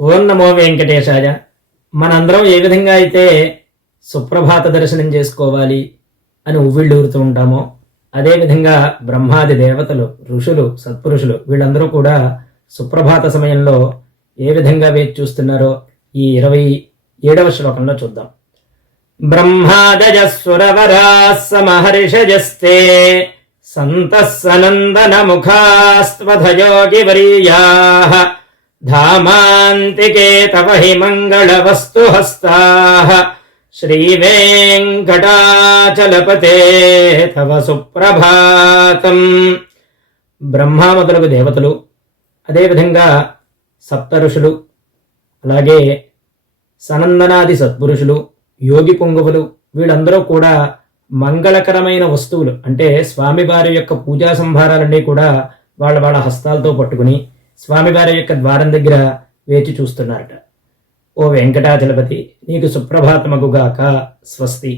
ఓం నమో వెంకటేశాయ. మనందరం ఏ విధంగా అయితే సుప్రభాత దర్శనం చేసుకోవాలి అని ఉవ్విళ్ళూరుతూ ఉంటామో, అదేవిధంగా బ్రహ్మాది దేవతలు, ఋషులు, సత్పురుషులు వీళ్ళందరూ కూడా సుప్రభాత సమయంలో ఏ విధంగా వేచి చూస్తున్నారో ఈ 27వ శ్లోకంలో చూద్దాం. బ్రహ్మాదయస్సురవరాः సమహర్షజస్తే సంతః సనందన ముఖాస్త్వధయోగివర్యాః ధామాంతికే తవ హి మంగళవస్తు హస్తాః శ్రీవేంకటాచలపతే తవ సుప్రభాతం. బ్రహ్మ మొదలగు దేవతలు, అదేవిధంగా సప్త ఋషులు, అలాగే సనందనాది సత్పురుషులు, యోగి పుంగవులు వీళ్ళందరూ కూడా మంగళకరమైన వస్తువులు అంటే స్వామివారి యొక్క పూజా సంభారాలన్నీ కూడా వాళ్ళ హస్తాలతో పట్టుకుని స్వామివారి యొక్క ద్వారం దగ్గర వేచి చూస్తున్నారట. ఓ వెంకటాచలపతి, నీకు సుప్రభాతమగుగాక, స్వస్తి.